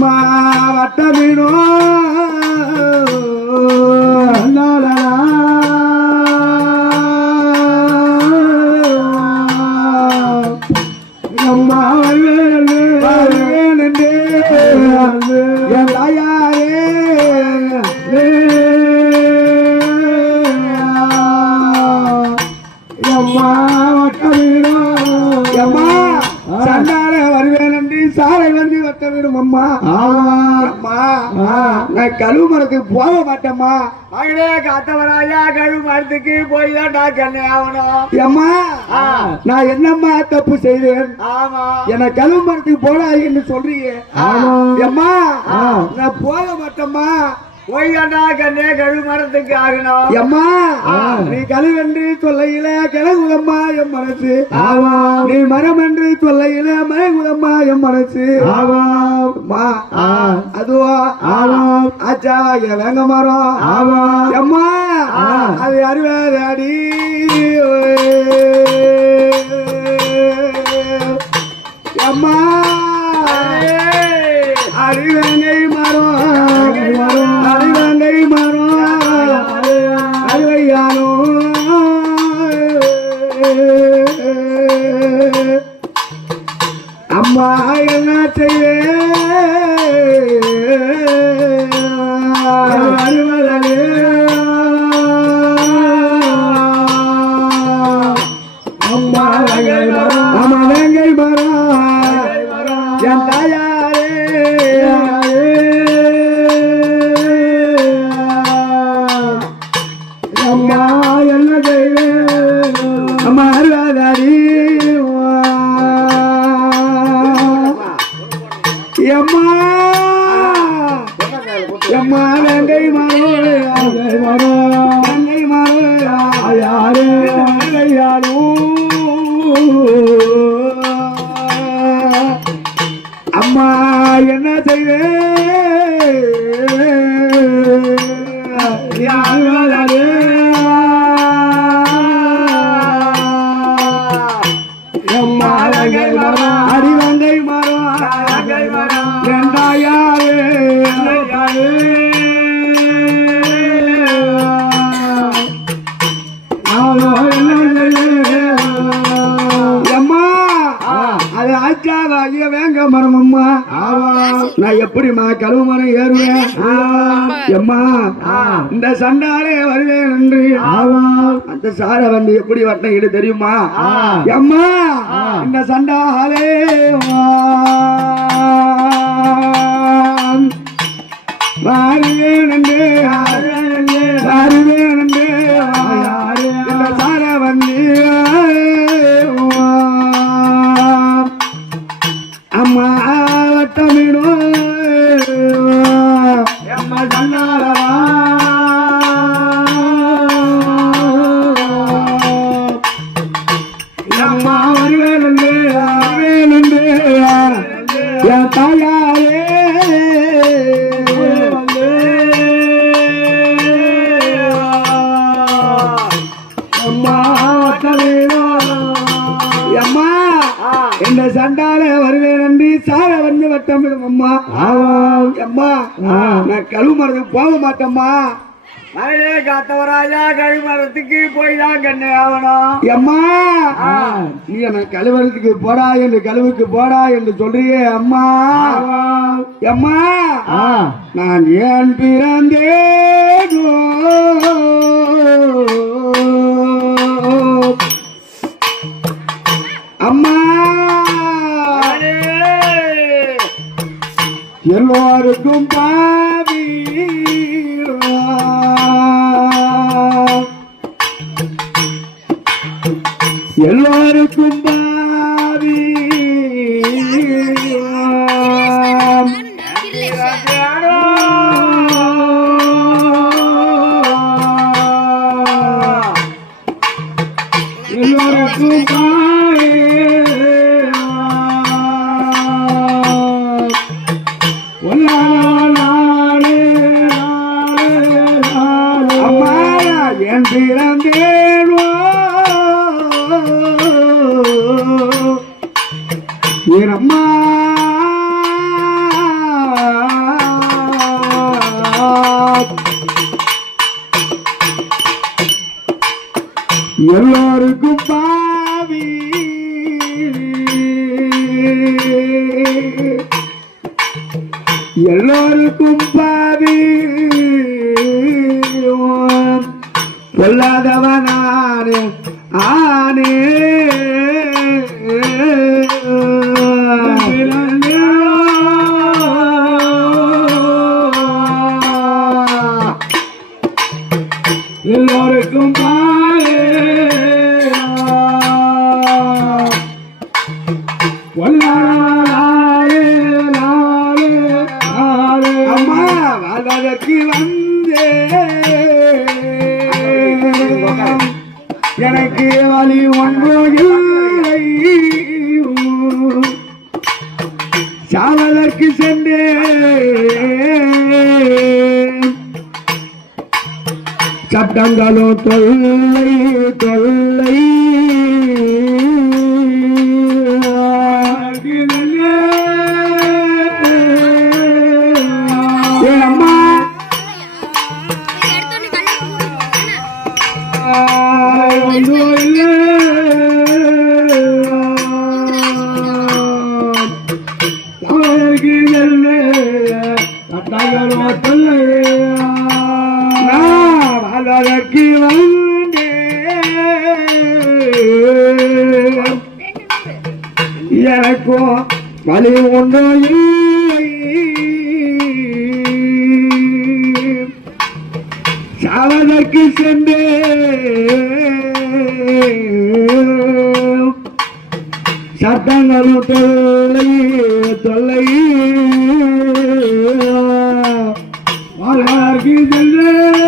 அம்மா வட்டமிடோ அம்மா வட்டமிடும் அம்மா. அம்மா நான் கழுவு மரத்துக்கு போக மாட்டேம்மா. மகளே காத்தவராயா கழு மரத்துக்கு போய் தான் டாக்கண்ணே ஆகணும் அம்மா நான் என்னம்மா தப்பு செய்தேன்? ஆமா. என்ன கழுவு மரத்துக்கு போடாது என்று சொல்றீங்க அம்மா நான் போக மாட்டேம்மா. போய் தாண்டா கண்ணே கழு மரத்துக்கு ஆகணும் அம்மா நீ கழுவென்று சொல்லையில கிழங்குதம்மா என் மனசு. நீ மரம் என்று சொல்லையில மயங்குதம்மா என் மனசு. அம்மா அதுவா. ஆச்சா என் வேங்க மரம். அம்மா அது அருவாதாடி. அம்மா அம்மா என்ன செய்ய நான் எப்படிம்மா கழுவு மரம் ஏறுவேன் இந்த சண்டாலே வருவேன் என்று. அந்த சார வந்து எப்படி வட்டம் இடு தெரியுமா? அம்மா இந்த சண்டாலே வருவேன் சார வந்து வட்டமிடும் அம்மா அம்மா நான் கழுவு மரத்துக்கு போக மாட்டேம்மா. மகளே காத்தவராயா போய் தான் கண்ணே ஆகணும் அம்மா நீ என்ன கழுவறதுக்கு போடா என்று கழுவுக்கு போடா என்று சொல்றியே அம்மா. அம்மா நான் ஏன் பிறந்தேனோ? அம்மா. எல்லோருக்கும் எல்லோருக்கும் பா ஏனம்மா எல்லோருக்கும் பாவி. எல்லோருக்கும் பாவி. பொல்லாதவனானே ஆனே அதற்கு சென்றேன் சட்டங்களோ தொல்லை தொல்லை. எனக்கும் வலி ஒன்றும் சாவதற்கு சென்று சட்டங்களும் தொல்லை தொல்லை வாழ்வார்க்கு வலை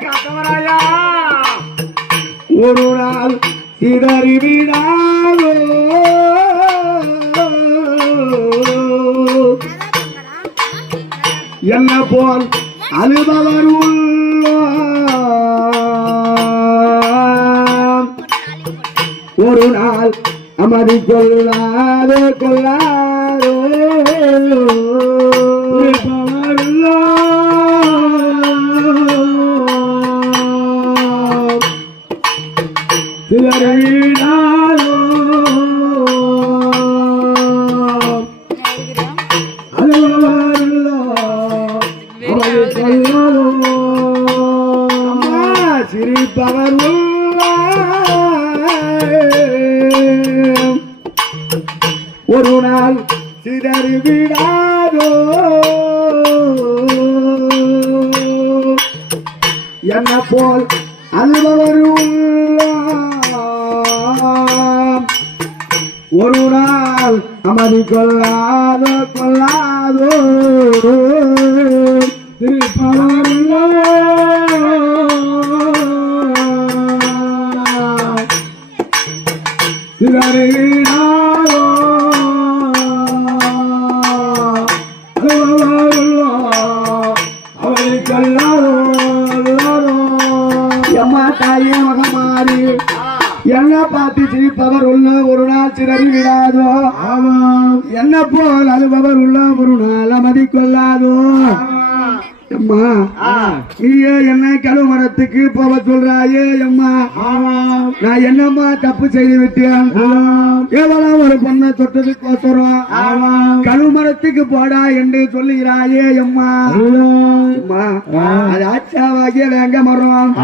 காத்தவராயா. ஒரு நாள் சிதறி விடாதோ. என்ன போல் அழுபவர். ஒரு நாள் அமதி கொள்ளாதோ கொள்ளாதோ. ஒரு நாள் சிதறி விடாதோ என்ன போல் அல்பவர் உள்ளார். ஒரு நாள் அமதி கொள்ளாதோ கொள்ளாதோ திருப்பவர் உள்ளார். போல் அழுபவர் உள்ள ஒரு நாள் அமைதி கொள்ளாதோ? அம்மா நீயே என்ன கழுமரத்துக்கு போக சொல்றாயே அம்மா? நான் என்னம்மா தப்பு செய்து விட்டேன்? எவ்வளவு ஒரு பொண்ணை தொட்டதுக்கு ஒசரம்? கழுமரத்துக்கு போடா என்று சொல்லுகிறாயே அம்மா. அம்மா அது ஆச்சாவாகிய வேங்க மரம்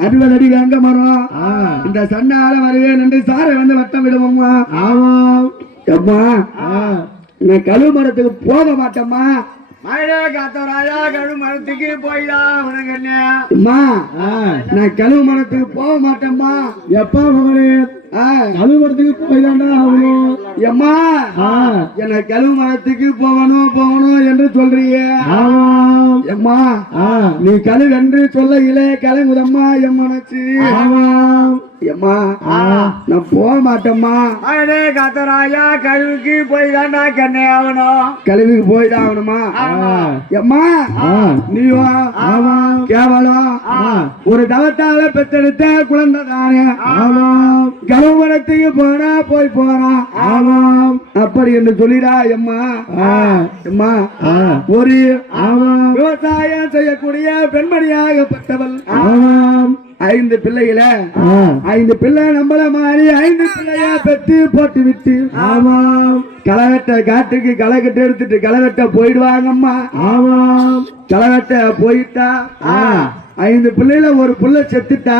அறுபது அடி வேங்க மரம் இந்த சண்டால வருவேன் என்று சாரை வந்து வட்டம் விடுவோம்மா அம்மா நான் கழுமரத்துக்கு போக மாட்டேம்மா. மரத்துக்கு அம்மா நான் கழுவு மரத்துக்கு போக மாட்டேம்மா. எப்பா மகனே கழுவு மரத்துக்கு போய்தாண்டா ஆகணும் எம்மா என்ன கழுவு மரத்துக்கு போகணும் போகணும் என்று சொல்றீங்க? எம்மா நீ கழுவு என்று சொல்ல இலே கலங்குதம்மா என் மனசு. அம்மா நான் போக மாட்டேம்மா அடே காத்தவராயா கழுவுக்கு போய் தான்டா கண்ணே ஆகணும். கழுவிக்கு போய் தான் ஆகணுமா நீவா கேவலம். ஒரு தவத்தால பெத்தெடுத்த குழந்தை தானே கழுவடத்துக்கு போனா போய் போறான் ஆமாம் அப்படி என்று சொல்லிடா அம்மா அம்மா ஒரு விவசாயம் செய்யக்கூடிய பெண்மணியாகப்பட்டவள். ஐந்து பிள்ளைகளை. ஐந்து பிள்ளை நம்மள மாதிரி ஐந்து பிள்ளைய பெத்து போட்டு விட்டு ஆமாம். களவெட்ட காட்டுக்கு களகட்டு எடுத்துட்டு களவெட்ட போயிடுவாங்கம்மா. ஆமாம். களவெட்ட போயிட்டா. ஐந்து பிள்ளைல ஒரு புள்ள செத்துட்டா?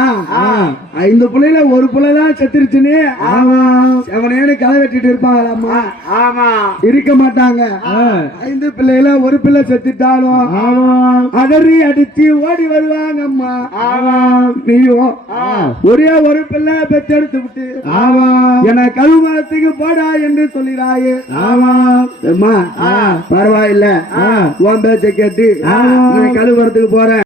ஐந்து பிள்ளைல ஒரு புள்ள தான் செத்துருச்சுன்னு ஆமாம் அவனேன்னு களை வெட்டிட்டு இருப்பாங்களாம்மா? ஆமா. இருக்க மாட்டாங்க. ஐந்து பிள்ளைல ஒரு பிள்ளை செத்துட்டாலும் அதறி அடிச்சு ஓடி வருவாங்க அம்மா நீயும் ஒரே ஒரு பிள்ளை பெற்றெடுத்து விட்டு என கழுமரத்துக்கு போடா என்று சொல்லிடாயே பரவாயில்ல. உன் பேச்சை கேட்டு கழுவுறதுக்கு போறேன்